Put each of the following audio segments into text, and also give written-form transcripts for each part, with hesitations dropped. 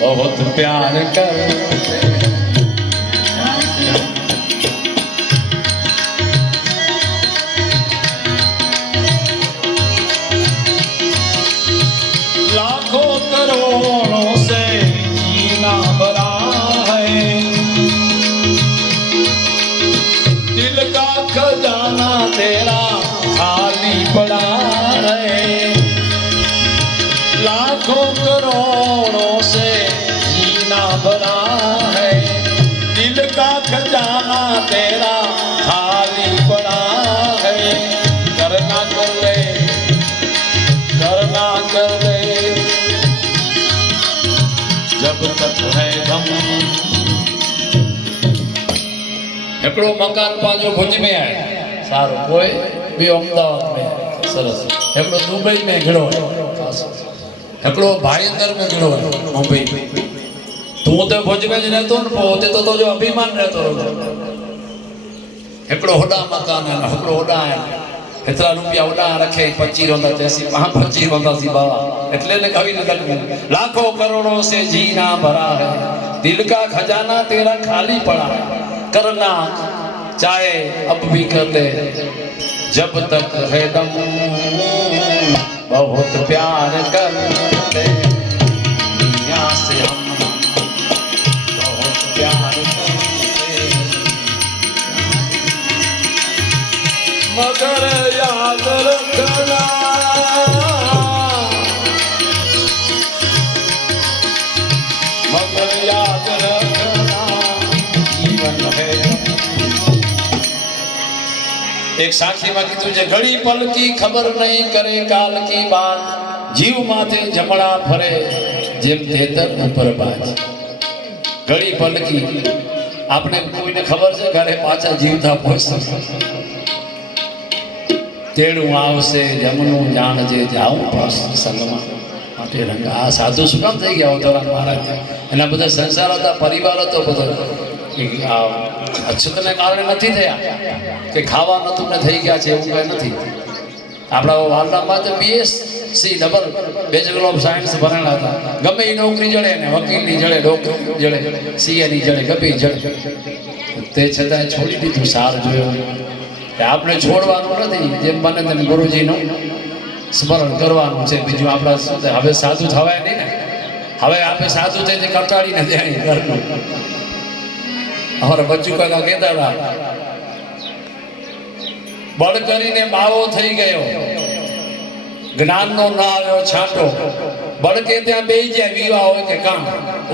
बहुत प्यार करते लाखों करोड़ों से जीना भरा है दिल का खजाना तेरा खाली पड़ा है लाखों करोड़ों से जीना भरा है दिल का खजाना तेरा खाली पड़ा है करना कर ले करना कर ले जब तक है दम एकड़ो मकान पांचो भुज में है सारो कोई भी अहमदाबाद में सरस एकड़ो दुबई में घड़ो एकड़ो भाईंदर में घड़ो मुंबई तू तो भुज में ज रहतो न पोते तो जो अभिमान रहतो एकड़ो होडा मकान है एकड़ो होडा है इतना रुपया होडा रखे 25 रोंदा जैसी वहां 25 रोंदा सी बाबा એટલે ને કવિ ને લખ્યું लाखों करोड़ों से जीना भरा है दिल का खजाना तेरा खाली पड़ा है करना चाहे अब भी कर ले जब तक है दम बहुत प्यार करते दुनिया से हम बहुत प्यार करते मगर याद रखना मगर याद रखना जीवन है एक साखी में कीधु जे घड़ी पल की खबर नहीं करे काल की बात जीव माथे जमड़ा फरे जेम तेतर ऊपर बाज घड़ी पल की आपने कोई ने खबर से घरे पाछा जीवता पहुंचता तेड़ू आवसे जमनु जान जे जाऊं पास संगमा माटे रंग आ साधु सुकाम થઈ ગયા ઓતોરા મહારાજ એના બધા સંસાર હતા પરિવાર હતો બધો અછતને કારણે નથી થયા કે ખાવા નતું ને થઈ ગયા છે એવું કઈ નથી આપણા વાલરામાં તો BSc double bachelor of science ભણેલા હતા ગમે એ નોકરી જડે ને વકીલની જડે ડોક્ટર જડે સીએની જડે ગમે જડે તે છતાં છોડી દીધું સાર જોયો આપણે છોડવાનું નથી જેમ બને તેમ ગુરુજીનું સ્મરણ કરવાનું છે બીજું આપણા હવે સાધુ થવાય નહીં ને હવે આપણે સાધુ થઈને કંટાળી ને જાય ઘરનું અમારા બચ્ચુ કાકા કહેતા હતા બળ કરીને બાવો થઈ ગયો જ્ઞાનનો ના આવ્યો છાંટો બળકે ત્યાં બેહી જાય વિવાહ હોય કે કામ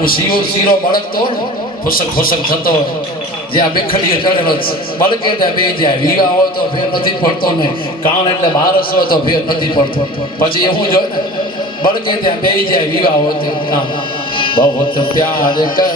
શીરો બળકતો હોય ને ફુસક ફુસક થતો હોય જ્યાં બેખડીએ ચડેલો બળકે ત્યાં બેહી જાય વિવાહ હોય તો ફેર નથી પડતો ને કામ એટલે બારસ હોય તો ફેર નથી પડતો પછી એવું જ હોય ને બળકે ત્યાં બેહી જાય વિવાહ હોય તો કામ બહુત પ્યાર કર